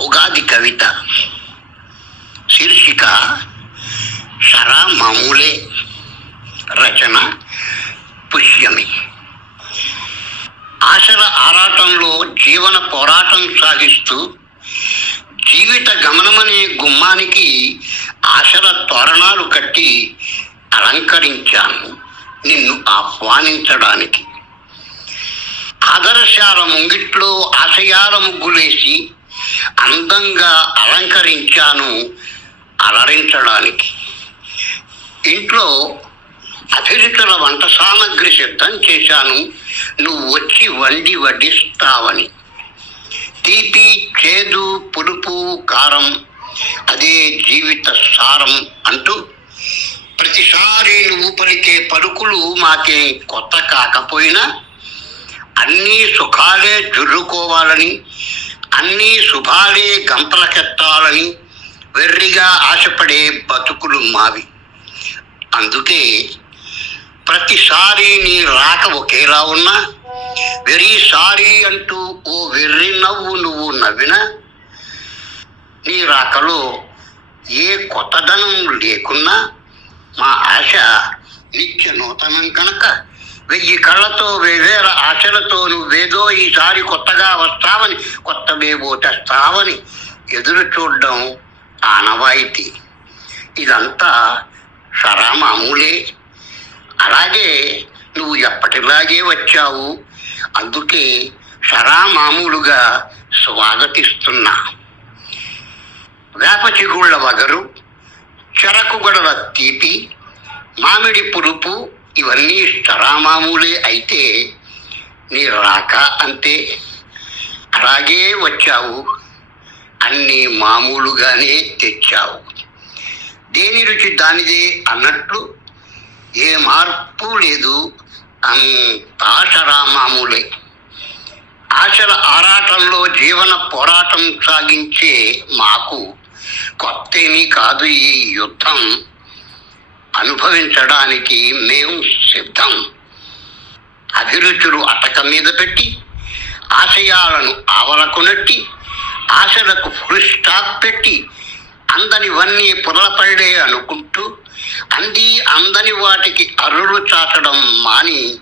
ఉగాది కవిత. శీర్షిక సరా మామూలే రచన పుష్యమి. ఆశల ఆరాటంలో జీవన పోరాటం సాగిస్తూ జీవిత గమనమనే గుమ్మానికి ఆశల తోరణాలు కట్టి అలంకరించాను నిన్ను ఆహ్వానించడానికి. ఆదర్శాల ముంగిట్లో ఆశయాల ముగ్గులేసి అందంగా అలంకరించాను అలరించడానికి. ఇంట్లో అభిరుచుల వంట సామగ్రి సిద్ధం చేశాను. నువ్వు వచ్చి వండి వడ్డిస్తావని. తీపి చేదు పులుపు కారం అదే జీవిత సారం అంటూ ప్రతిసారి నువ్వు పలికే పలుకులు మాకేం కొత్త కాకపోయినా అన్నీ సుఖాలే జుర్రుకోవాలని అన్నీ శుభాలే గంపలకెత్తాలని వెర్రిగా ఆశపడే బతుకులు మావి. అందుకే ప్రతిసారి నీ రాక ఒకేలా ఉన్నా వెరీ సారీ అంటూ ఓ వెర్రి నవ్వు నువ్వు నవ్వినా నీ రాకలో ఏ కొత్తదనం లేకున్నా మా ఆశ నిత్య నూతనం కనుక. వెయ్యి కళ్ళతో వేవేల ఆశలతో నువ్వేదో ఈసారి కొత్తగా వస్తావని కొత్తవేవో తెస్తావని ఎదురు చూడడం ఆనవాయితీ. ఇదంతా సరా మామూలే అలాగే నువ్వు ఎప్పటిలాగే వచ్చావు. అందుకే సరా మామూలుగా స్వాగతిస్తున్నా. వేప చిగుళ్ళ వగరు చెరకు గడల తీపి మామిడి పులుపు ఇవన్నీ సరామామూలే అయితే నీ రాక అంతే. అలాగే వచ్చావు. అన్నీ మామూలుగానే తెచ్చావు. దేని రుచి దానిదే అన్నట్లు ఏ మార్పు లేదు. అంతా సరామామూలే ఆశల ఆరాటంలో జీవన పోరాటం సాగించే మాకు కొత్తేమీ కాదు ఈ యుద్ధం. అనుభవించడానికి మేము సిద్ధం. అభిరుచులు అటక మీద పెట్టి ఆశయాలను ఆవలకు నెట్టి ఆశలకు ఫుల్ స్టాప్ పెట్టి అందనివన్నీ పొరలపడే అనుకుంటూ అంది అందని వాటికి అరులు చాటడం మాని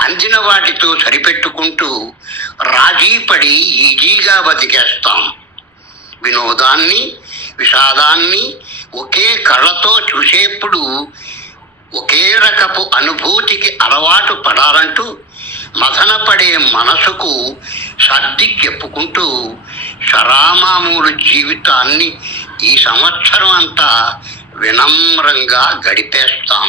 అందిన వాటితో సరిపెట్టుకుంటూ రాజీపడి ఈజీగా బతికేస్తాం. వినోదాన్ని విషాదాన్ని ఒకే కళ్ళతో చూసేప్పుడు ఒకే రకపు అనుభూతికి అలవాటు పడాలంటూ మథనపడే మనసుకు సర్ది చెప్పుకుంటూ సరామామూలు జీవితాన్ని ఈ సంవత్సరం అంతా వినమ్రంగా గడిపేస్తాం.